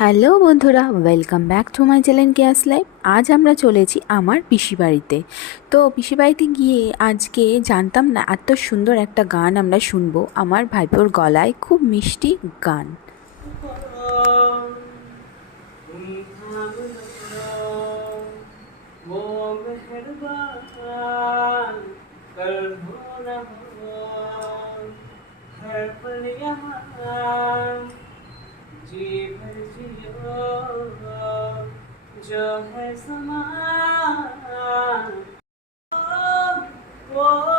Hello বন্ধুরা, welcome back to my channel gas life. আজ আমরা চলেছি আমার পিসি বাড়িতে। তো পিসি বাড়িতে গিয়ে আজকে জানতাম না এত সুন্দর একটা গান আমরা শুনবো আমার ভাইপোর গলায়, খুব মিষ্টি গান। जी भर जियो जो है समा वो